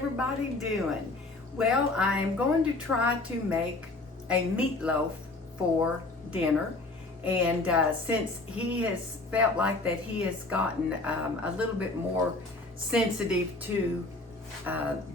everybody doing? Well, I'm going to try to make a meatloaf for dinner, and since he has felt like that he has gotten a little bit more sensitive to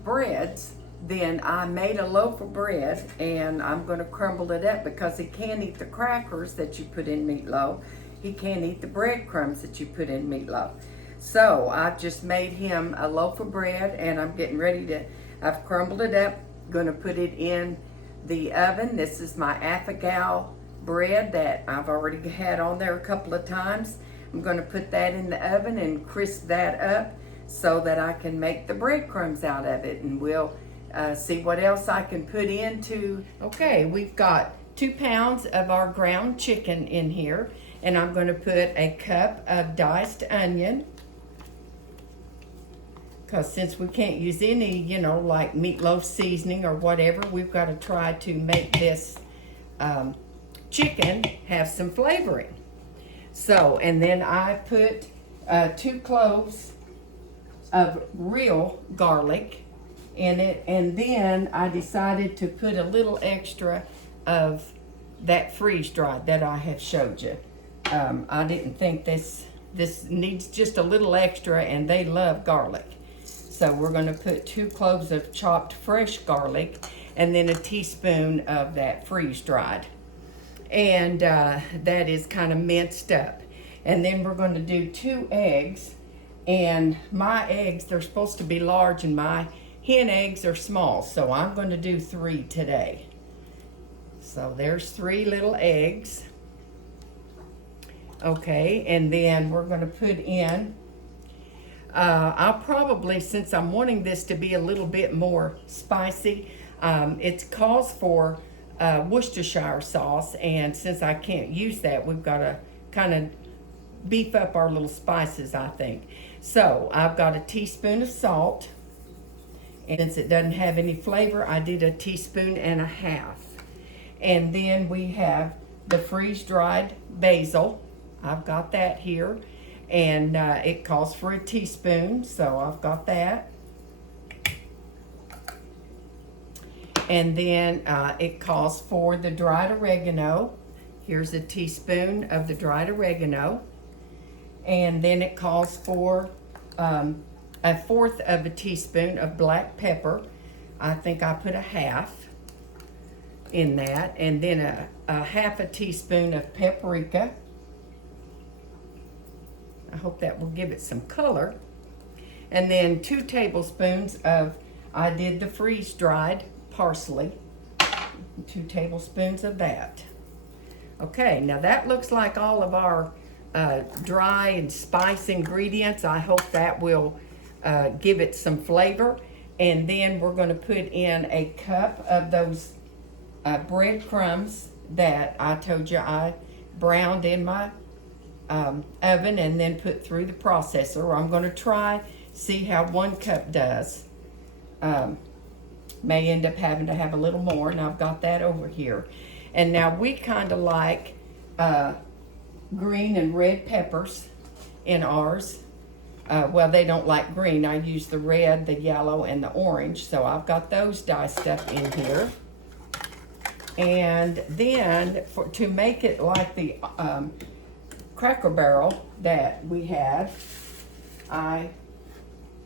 breads, then I made a loaf of bread and I'm going to crumble it up because he can't eat the crackers that you put in meatloaf. He can't eat the breadcrumbs that you put in meatloaf. So I've just made him a loaf of bread and I'm getting ready to, I've crumbled it up, going to put it in the oven. This is my affogato bread that I've already had on there a couple of times. I'm going to put that in the oven and crisp that up so that I can make the breadcrumbs out of it, and we'll see what else I can put into. Okay, we've got 2 pounds of our ground chicken in here, and I'm going to put a cup of diced onion, because since we can't use any, you know, like meatloaf seasoning or whatever, we've got to try to make this chicken have some flavoring. So, and then I put 2 cloves of real garlic in it, and then I decided to put a little extra of that freeze dried that I have showed you. I didn't think this needs just a little extra, and they love garlic. So we're going to put 2 cloves of chopped fresh garlic and then a teaspoon of that freeze dried, and that is kind of minced up. And then we're going to do 2 eggs. And my eggs, they're supposed to be large, and my hen eggs are small, so I'm going to do 3 today. So there's 3 little eggs. Okay, and then we're going to put in, I'll probably, since I'm wanting this to be a little bit more spicy, it calls for Worcestershire sauce, and since I can't use that, we've got to kind of beef up our little spices, I think. So I've got a teaspoon of salt, and since it doesn't have any flavor, I did a teaspoon and a half. And then we have the freeze-dried basil. I've got that here, and it calls for a teaspoon, so I've got that. And then it calls for the dried oregano. Here's a teaspoon of the dried oregano. And then it calls for 1/4 of a teaspoon of black pepper. I think I put a half in that. And then a 1/2 teaspoon of paprika. I hope that will give it some color. And then 2 tablespoons of, I did the freeze-dried parsley. 2 tablespoons of that. Okay, now that looks like all of our dry and spice ingredients. I hope that will give it some flavor. And then we're going to put in a cup of those breadcrumbs that I told you I browned in my oven and then put through the processor. I'm going to try, see how 1 cup does. May end up having to have a little more, and I've got that over here. And now we kind of like green and red peppers in ours. Well, they don't like green. I use the red, the yellow, and the orange. So I've got those diced up in here. And then to make it like the Cracker Barrel that we had, I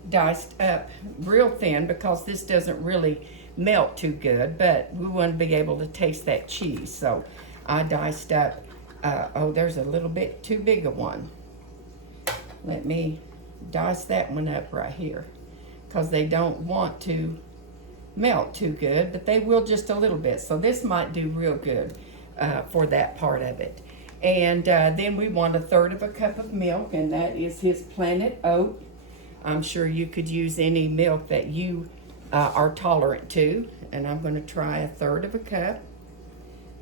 diced up real thin because this doesn't really melt too good, but we want to be able to taste that cheese. So I diced up, oh, there's a little bit too big a one. Let me dice that one up right here, because they don't want to melt too good, but they will just a little bit. So this might do real good for that part of it. And then we want 1/3 cup of milk, and that is his Planet Oat. I'm sure you could use any milk that you are tolerant to, and I'm going to try 1/3 cup.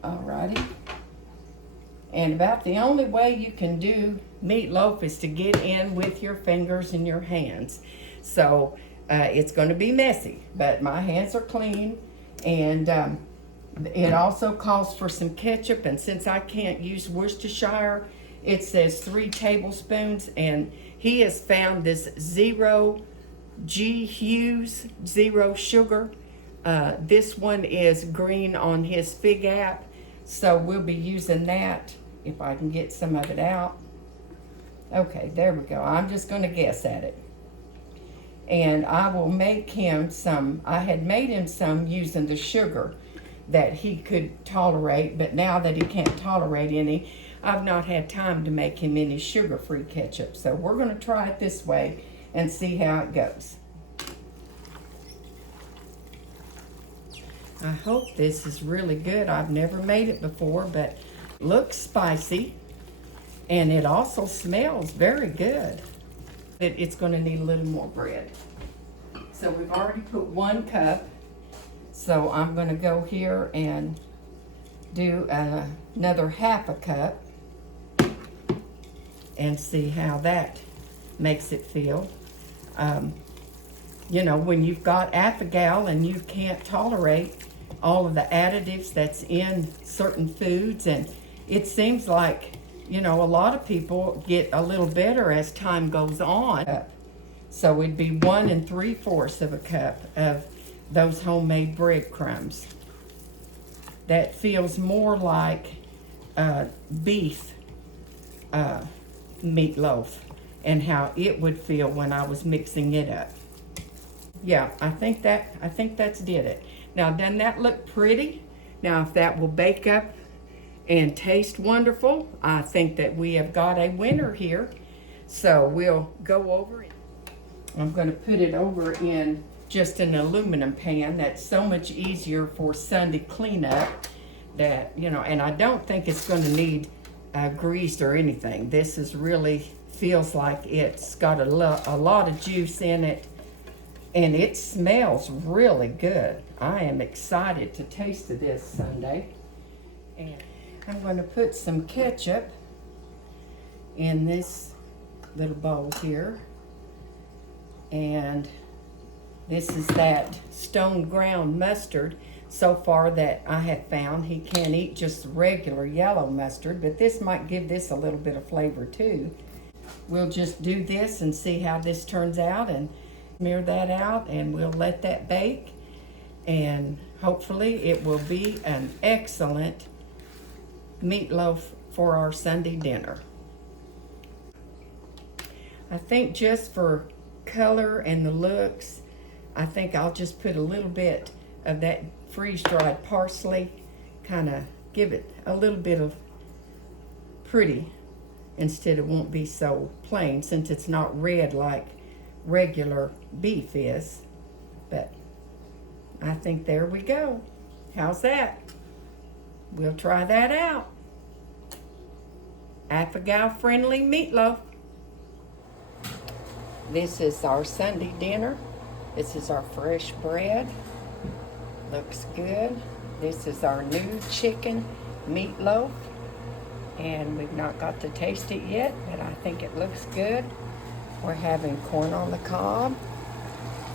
Alrighty. And about the only way you can do meatloaf is to get in with your fingers and your hands. So it's going to be messy, but my hands are clean. And it also calls for some ketchup, and since I can't use Worcestershire, it says 3 tablespoons, and he has found this 0 G Hughes Zero Sugar. This one is green on his Fig app, so we'll be using that if I can get some of it out. Okay, there we go. I'm just going to guess at it. And I will make him some. I had made him some using the sugar that he could tolerate, but now that he can't tolerate any, I've not had time to make him any sugar-free ketchup. So we're going to try it this way and see how it goes. I hope this is really good. I've never made it before, but it looks spicy, and it also smells very good. It's going to need a little more bread. So we've already put 1 cup, so I'm going to go here and do another half a cup and see how that makes it feel. You know, when you've got Affigal and you can't tolerate all of the additives that's in certain foods, and it seems like, you know, a lot of people get a little better as time goes on. So it'd be 1 3/4 of a cup of those homemade breadcrumbs. That feels more like beef meatloaf and how it would feel when I was mixing it up. Yeah, I think that's did it. Now, doesn't that look pretty? Now, if that will bake up and taste wonderful, I think that we have got a winner here. So we'll go over it. I'm going to put it over in just an aluminum pan. That's so much easier for Sunday cleanup. That, you know, and I don't think it's going to need greased or anything. This is really feels like it's got a lot of juice in it, and it smells really good. I am excited to taste this Sunday. And I'm going to put some ketchup in this little bowl here, and this is that stone ground mustard. So far that I have found, he can't eat just regular yellow mustard, but this might give this a little bit of flavor too. We'll just do this and see how this turns out and smear that out, and we'll let that bake, and hopefully it will be an excellent meatloaf for our Sunday dinner. I think just for color and the looks, I think I'll just put a little bit of that freeze-dried parsley, kind of give it a little bit of pretty, instead it won't be so plain since it's not red like regular beef is. But I think there we go. How's that? We'll try that out. Affigal friendly meatloaf. This is our Sunday dinner. This is our fresh bread. Looks good. This is our new chicken meatloaf, and we've not got to taste it yet, but I think it looks good. We're having corn on the cob,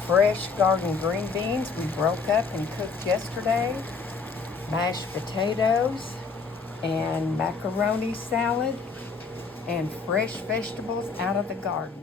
fresh garden green beans we broke up and cooked yesterday, mashed potatoes, and macaroni salad, and fresh vegetables out of the garden.